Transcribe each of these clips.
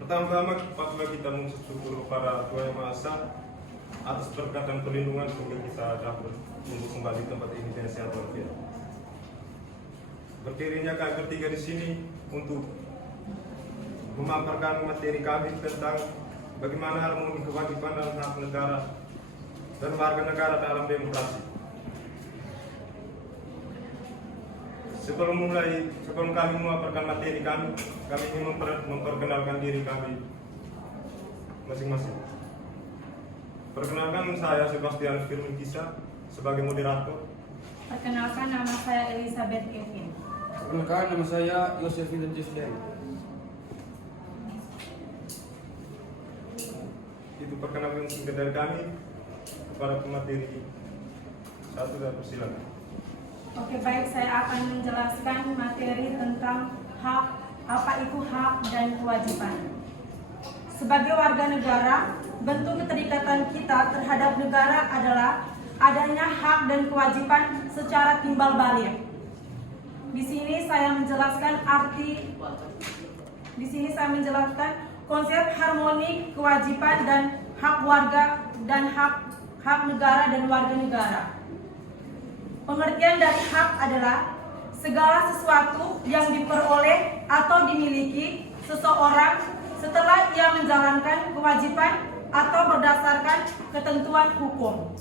Pertama-tama patutlah kita bersyukur kepada Tuhan Yang Maha Esa atas berkat dan perlindungan sehingga kita dapat untuk kembali tempat ini dengan sehat walafiat. Berdirinya kami bertiga di sini untuk memaparkan materi kami tentang bagaimana harmoni kewajiban dan hak negara dan warga negara dalam demokrasi. Sebelum kami memaparkan materi kami ingin memperkenalkan diri kami masing-masing. Perkenalkan, saya Sebastian Firman Kisah sebagai moderator. Perkenalkan, nama saya Elizabeth Kevin. Perkenalkan, nama saya Yosef Jusden. Itu perkenalkan singkat dari kami kepada pemateri. Satu dan persilakan. Oke, baik, saya akan menjelaskan materi tentang hak, apa itu hak dan kewajiban. Sebagai warga negara, bentuk keterikatan kita terhadap negara adalah adanya hak dan kewajiban secara timbal balik. Di sini saya menjelaskan konsep harmoni kewajiban dan hak warga dan hak negara dan warga negara. Pengertian dari hak adalah segala sesuatu yang diperoleh atau dimiliki seseorang setelah ia menjalankan kewajiban atau berdasarkan ketentuan hukum.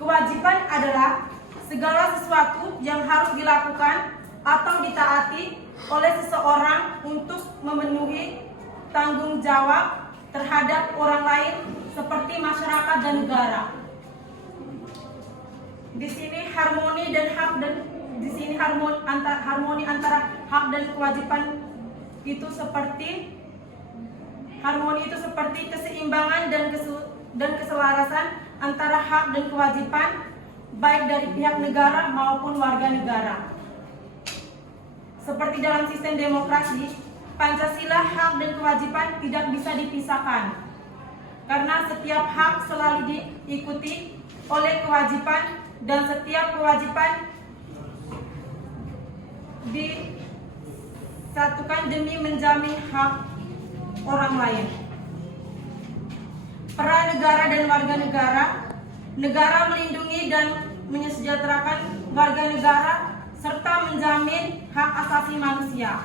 Kewajiban adalah segala sesuatu yang harus dilakukan atau ditaati oleh seseorang untuk memenuhi tanggung jawab terhadap orang lain seperti masyarakat dan negara. Di sini harmoni antara hak dan kewajiban itu seperti keseimbangan dan keselarasan antara hak dan kewajiban baik dari pihak negara maupun warga negara. Seperti dalam sistem demokrasi, Pancasila, hak dan kewajiban tidak bisa dipisahkan karena setiap hak selalu diikuti oleh kewajiban dan setiap kewajiban disatukan demi menjamin hak orang lain. Peran negara dan warga negara, negara melindungi dan mensejahterakan warga negara serta menjamin hak asasi manusia.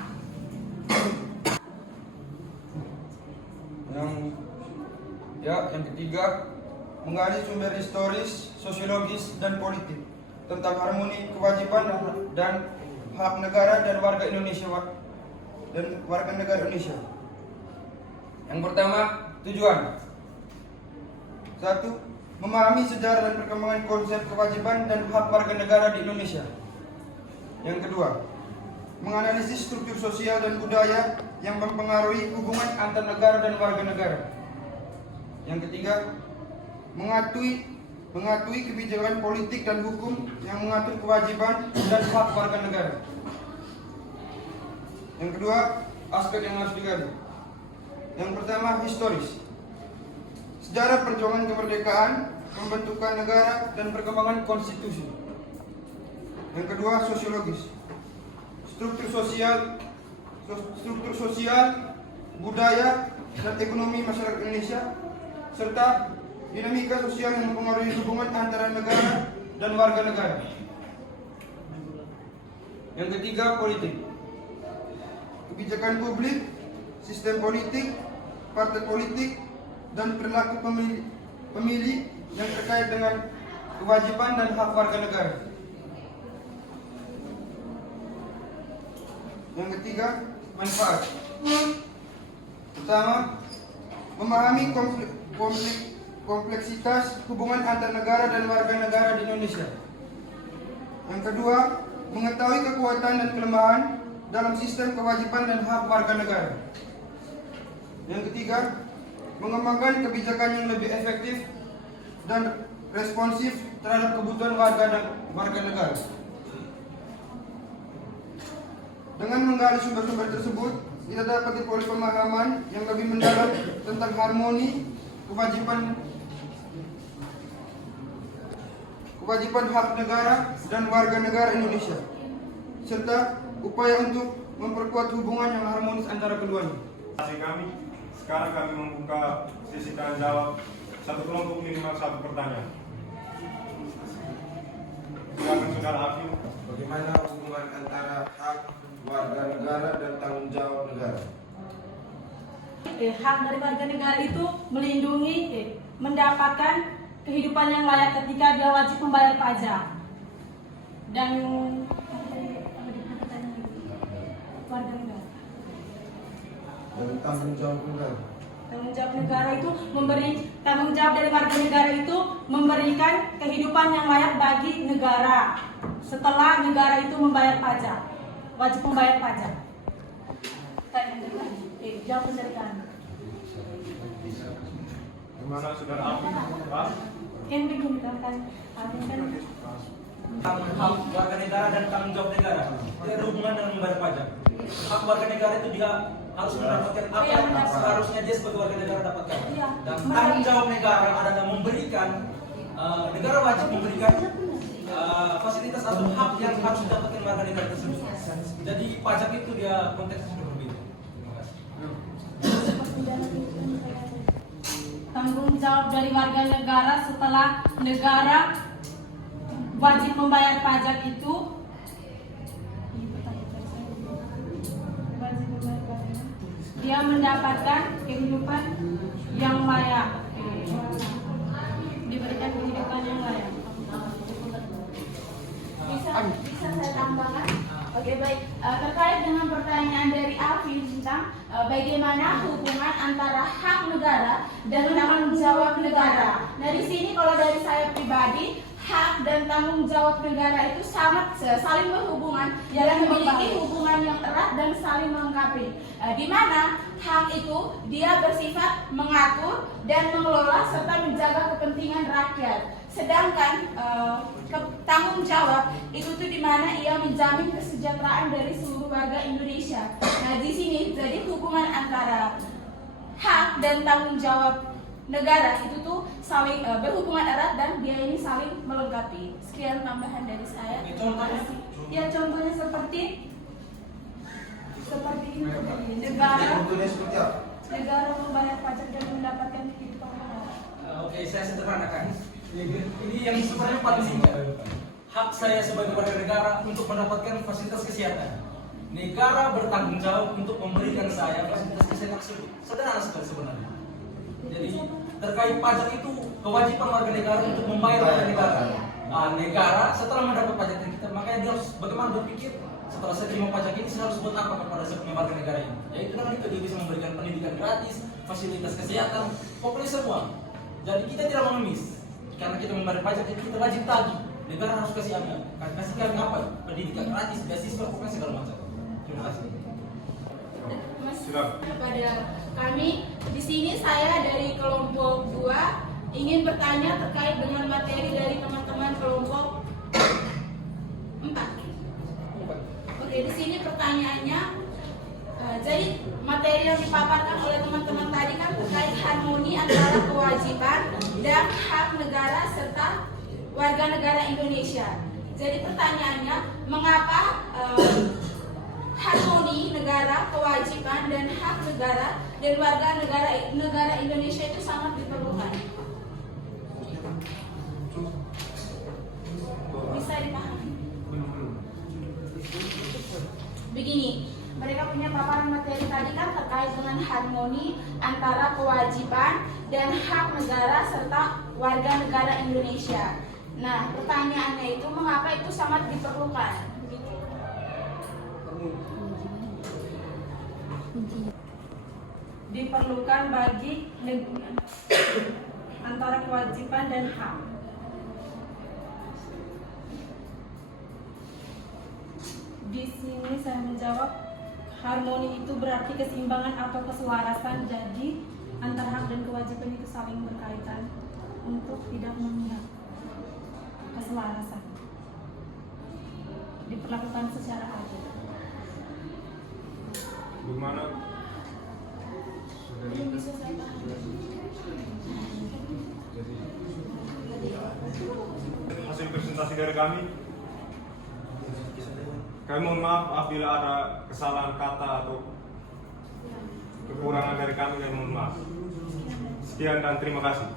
Yang ketiga, menggali sumber historis, sosiologis, dan politik tentang harmoni kewajiban dan hak negara dan warga negara Indonesia. Yang pertama, tujuan. 1. Memahami sejarah dan perkembangan konsep kewajiban dan hak warga negara di Indonesia. Yang kedua, menganalisis struktur sosial dan budaya yang mempengaruhi hubungan antar negara dan warga negara. Yang ketiga, mengatui kebijakan politik dan hukum yang mengatur kewajiban dan hak warga negara. Yang kedua, aspek yang harus digali. Yang pertama, historis. Sejarah perjuangan kemerdekaan, pembentukan negara, dan perkembangan konstitusi. Yang kedua, sosiologis. Struktur sosial, budaya, dan ekonomi masyarakat Indonesia, serta dinamika sosial yang mempengaruhi hubungan antara negara dan warga negara. Yang ketiga, politik. Kebijakan publik, sistem politik, partai politik, dan perilaku pemilih yang terkait dengan kewajiban dan hak warga negara. Yang ketiga, manfaat. Pertama, memahami kompleksitas hubungan antar negara dan warga negara di Indonesia. Yang kedua, mengetahui kekuatan dan kelemahan dalam sistem kewajiban dan hak warga negara. Yang ketiga, mengembangkan kebijakan yang lebih efektif dan responsif terhadap kebutuhan warga negara. Dengan menggali sumber-sumber tersebut, kita dapat diperoleh pemahaman yang lebih mendalam tentang harmoni kewajiban hak negara dan warga negara Indonesia, serta upaya untuk memperkuat hubungan yang harmonis antara keduanya. Kasih kami. Sekarang kami membuka sesi tanya jawab. Satu kelompok minimal satu pertanyaan. Silakan saudara Afif. Bagaimana hubungan antara hak warga negara dan tanggung jawab negara? Hak dari warga negara itu melindungi, mendapatkan kehidupan yang layak ketika dia wajib membayar pajak. Dan warga negara. Dan tanggung jawab negara. Tanggung jawab negara itu tanggung jawab dari warga negara itu memberikan kehidupan yang layak bagi negara setelah negara itu membayar pajak, wajib membayar pajak. Jawab dari kami. Gimana saudara Afif? Pak? Kan begini kan, hak warga negara dan tanggung jawab negara tidak ada hubungan dengan membayar pajak. Hak warga negara itu dia harus mendapatkan apa yang seharusnya dia sebagai warga negara dapatkan. Iya. Dan tanggung jawab negara adalah memberikan negara wajib memberikan fasilitas atau hak yang harus didapatkan warga negara tersebut. Jadi pajak itu dia konteksnya sudah berbeda. Terima kasih. Tanggung jawab dari warga negara setelah negara wajib membayar pajak itu dia mendapatkan kehidupan yang layak, diberikan kehidupan yang layak. Bisa saya tambahkan? Oke, baik. Terkait dengan pertanyaan dari Afif tentang bagaimana hubungan antara hak negara dan tanggung jawab negara. Nah, di sini kalau dari saya pribadi, hak dan tanggung jawab negara itu sangat saling berhubungan dan memiliki hubungan yang erat dan saling melengkapi. Di mana hak itu dia bersifat mengatur dan mengelola serta menjaga kepentingan rakyat. Sedangkan tanggung jawab itu tuh di mana ia menjamin kesejahteraan dari seluruh warga Indonesia. Nah, di sini jadi hubungan antara hak dan tanggung jawab negara itu tuh saling berhubungan erat dan dia ini saling melengkapi. Sekian tambahan dari saya. Contohnya? Ya, contohnya seperti ini tadi. Negara Contohnya seperti apa? negara membayar pajak dan mendapatkan kehidupan negara. Oke, saya sederhanakan. Ini yang sebenarnya paling singkat. Hak saya sebagai warga negara untuk mendapatkan fasilitas kesehatan. Negara bertanggung jawab untuk memberikan saya fasilitas kesehatan tersebut. Sederhana sekali sebenarnya. Jadi terkait pajak itu kewajiban warga negara untuk membayar warga negara. Nah, negara setelah mendapat pajak dari kita, makanya dia harus bagaimana berpikir setelah saya terima pajak ini saya harus buat apa kepada setiap warga negara ini. Yaitu dengan itu dia bisa memberikan pendidikan gratis, fasilitas kesehatan, pokoknya semua. Jadi kita tidak mengemis. Karena kita membayar pajak, kita wajib tagih. Negara harus kasih kami apa? Pendidikan gratis, beasiswa, pokoknya segala macam. Terima kasih. Mas, Silakan. kepada kami di sini saya dari kelompok 2 ingin bertanya terkait dengan materi dari teman-teman kelompok 4. Oke, di sini pertanyaannya jadi materi yang dipaparkan oleh teman-teman tadi kan terkait harmoni antara kewajiban dan hak negara serta warga negara Indonesia. Jadi pertanyaannya, mengapa harmoni negara, kewajiban dan hak negara dan warga negara Indonesia itu sangat diperlukan? Bisa dipahami? Begini, mereka punya paparan materi tadi kan terkait dengan harmoni antara kewajiban dan hak negara serta warga negara Indonesia. Nah, pertanyaannya itu mengapa itu sangat diperlukan? Begitu. Diperlukan bagi antara kewajiban dan hak. Di sini saya menjawab, harmoni itu berarti keseimbangan atau keselarasan. Jadi antara hak dan kewajiban itu saling berkaitan untuk tidak memihak. Keselarasan diperlakukan secara adil. Bagaimana? Belum bisa saya pahami. Hasil presentasi dari kami. Kami mohon maaf apabila ada kesalahan kata atau kekurangan dari kami mohon maaf. Sekian dan terima kasih.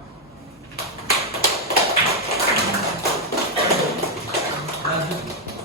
Lanjut.